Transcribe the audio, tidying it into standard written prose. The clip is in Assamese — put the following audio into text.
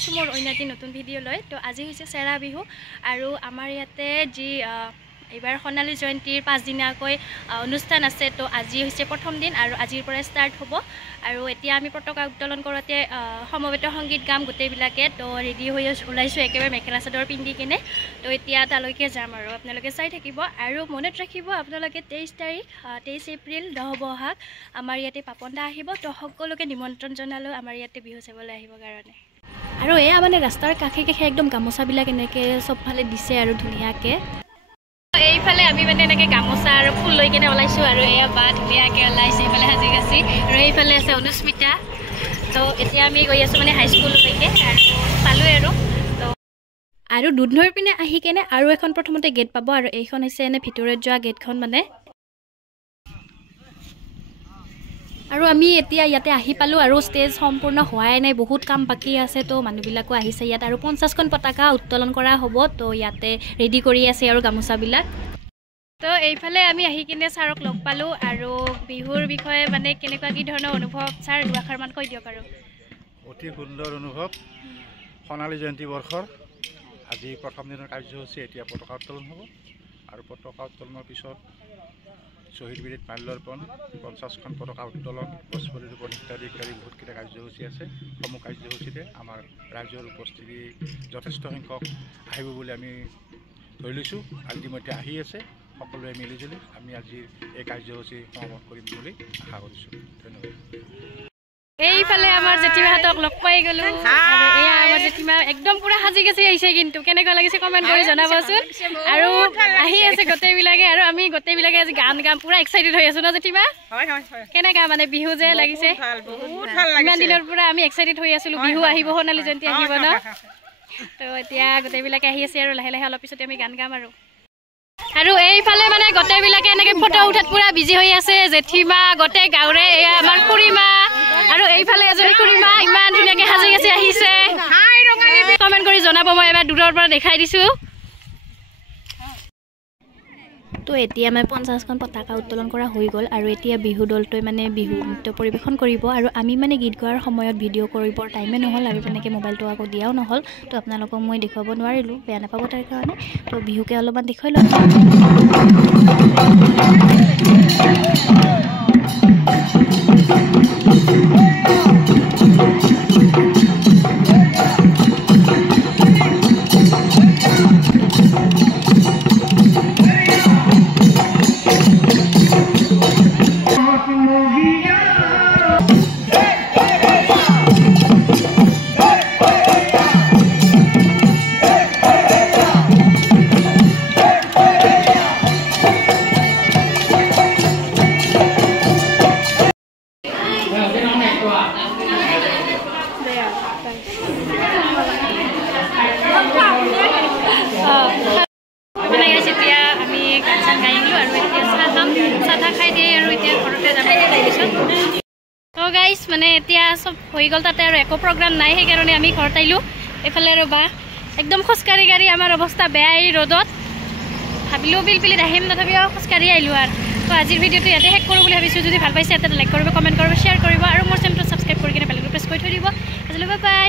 ওলাইছোঁ মোৰ অন্য এটি নতুন ভিডিঅ' লৈ। তো আজি হৈছে চেৰা বিহু আৰু আমাৰ ইয়াতে যি এইবাৰ সোণালী জয়ন্তীৰ 5 দিনীয়াকৈ অনুষ্ঠান আছে। তো আজি হৈছে প্ৰথম দিন আৰু আজিৰ পৰা ষ্টাৰ্ট হ'ব। আৰু এতিয়া আমি পতাকা উত্তোলন কৰোঁতে সমবেত সংগীত গাম গোটেইবিলাকে। তো ৰেডি হৈ ওলাইছোঁ একেবাৰে মেখেলা চাদৰ পিন্ধি কিনে। তো এতিয়া তালৈকে যাম আৰু আপোনালোকে চাই থাকিব আৰু মনত ৰাখিব আপোনালোকে 23 এপ্ৰিল 10 বহাগ আমাৰ ইয়াতে পাপন দা আহিব। তো সকলোকে নিমন্ত্ৰণ জনালোঁ আমাৰ ইয়াতে বিহু চাবলৈ আহিবৰ কাৰণে। আৰু এয়া মানে ৰাস্তাৰ কাষে কাষে একদম গামোচাবিলাক এনেকৈ চবফালে দিছে আৰু ধুনীয়াকৈ। এইফালে আমি মানে এনেকৈ গামোচা আৰু ফুল লৈ কিনে ওলাইছোঁ আৰু এয়া বা ধুনীয়াকৈ ওলাইছে এইফালে সাজি কাচি। আৰু এইফালে আছে অনুস্মিতা। তো এতিয়া আমি গৈ আছোঁ মানে হাইস্কুললৈকে আৰু পালোঁ আৰু দুধনৈৰ পিনে আহি কেনে আৰু এখন প্ৰথমতে গেট পাব আৰু এইখন হৈছে এনে ভিতৰত যোৱা গেটখন মানে। আৰু আমি এতিয়া ইয়াতে আহি পালোঁ আৰু ষ্টেজ সম্পূৰ্ণ হোৱাই নাই, বহুত কাম বাকী আছে। তো মানুহবিলাকো আহিছে ইয়াত আৰু 50খন পতাকা উত্তোলন কৰা হ'ব। তো ইয়াতে ৰেডি কৰি আছে আৰু গামোচাবিলাক। তো এইফালে আমি আহি কিনে ছাৰক লগ পালোঁ আৰু বিহুৰ বিষয়ে মানে কেনেকুৱা কি ধৰণৰ অনুভৱ ছাৰ দুআষাৰমান কৈ দিয়ক। আৰু অতি সুন্দৰ অনুভৱ। সোণালী জয়ন্তী বৰ্ষৰ আজি প্ৰথম দিনৰ কাৰ্যসূচী এতিয়া পতাকা উত্তোলন হ'ব আৰু পতাকা উত্তোলনৰ পিছত শ্বহীদ বীৰিত মাল্যাৰ্পণ, 50খন পতাকা উত্তোলন, গছপুলি ৰোপণ ইত্যাদি বহুতকেইটা কাৰ্যসূচী আছে। সমূহ কাৰ্যসূচীতে আমাৰ ৰাইজৰ উপস্থিতি যথেষ্ট সংখ্যক আহিব বুলি আমি ধৰি লৈছোঁ। ইতিমধ্যে আহি আছে। সকলোৱে মিলিজুলি আমি আজিৰ এই কাৰ্যসূচী সমাপন কৰিম বুলি আশা কৰিছোঁ। ধন্যবাদ। এইফালে আমাৰ জেঠীমাহঁতক লগ পাই গ'লোঁ আৰু এয়া আমাৰ জেঠীমা একদম পুৰা সাজি কাচি আহিছে। কিন্তু কেনেকুৱা লাগিছে কমেণ্ট কৰি জনাবচোন। আৰু আহি আছে গোটেইবিলাকে আৰু আমি গোটেইবিলাকে আজি গান গাম, পুৰা এক্সাইটেড হৈ আছোঁ ন জেঠীমা? কেনেকুৱা মানে বিহু যে লাগিছে? ইমান দিনৰ পৰা আমি এক্সাইটেড হৈ আছিলোঁ বিহু আহিব, সোণালী জয়ন্তী আহিব ন? তো এতিয়া গোটেইবিলাকে আহি আছে আৰু লাহে লাহে অলপ পিছতে আমি গান গাম আৰু এইফালে মানে গোটেইবিলাকে এনেকৈ ফটো উঠাত পুৰা বিজি হৈ আছে। জেঠীমা গোটেই গাঁৱৰে, এয়া আমাৰ খুৰীমা আৰু এইফালে এজনী খুৰীমা ইমান ধুনীয়াকৈ সাজি কাচি আহিছে। কমেণ্ট কৰি জনাব, মই এবাৰ দূৰৰ পৰা দেখাই দিছোঁ। তো এতিয়া মানে 50খন পতাকা উত্তোলন কৰা হৈ গ'ল আৰু এতিয়া বিহু দলটোৱে মানে বিহু নৃত্য পৰিৱেশন কৰিব আৰু আমি মানে গীত গোৱাৰ সময়ত ভিডিঅ' কৰিবৰ টাইমে নহ'ল আৰু তেনেকৈ মোবাইলটো আকৌ দিয়াও নহ'ল। তো আপোনালোকক মই দেখুৱাব নোৱাৰিলোঁ, বেয়া নাপাব তাৰ কাৰণে। তো বিহুকে অলপমান দেখুৱাই লওঁ। তো গাইজ মানে এতিয়া চব হৈ গ'ল, তাতে আৰু একো প্ৰগ্ৰাম নাই, সেইকাৰণে আমি ঘৰত আহিলোঁ। এইফালে আৰু বা একদম খোজকাঢ়ি কাঢ়ি আমাৰ অৱস্থা বেয়া এই ৰ'দত। ভাবিলোঁ পিলপিলিত আহিম, তথাপিও খোজকাঢ়ি আহিলোঁ আৰু। তো আজিৰ ভিডিঅ'টো ইয়াতে শেষ কৰোঁ বুলি ভাবিছোঁ। যদি ভাল পাইছে এটা লাইক কৰিব, কমেণ্ট কৰিব, শ্বেয়াৰ কৰিব আৰু মোৰ চেনেলটো ছাবস্ক্ৰাইব কৰি কিনে বেল আইকনটো প্ৰেছ কৰি থৈ দিব। আজিলৈ বাই বাই।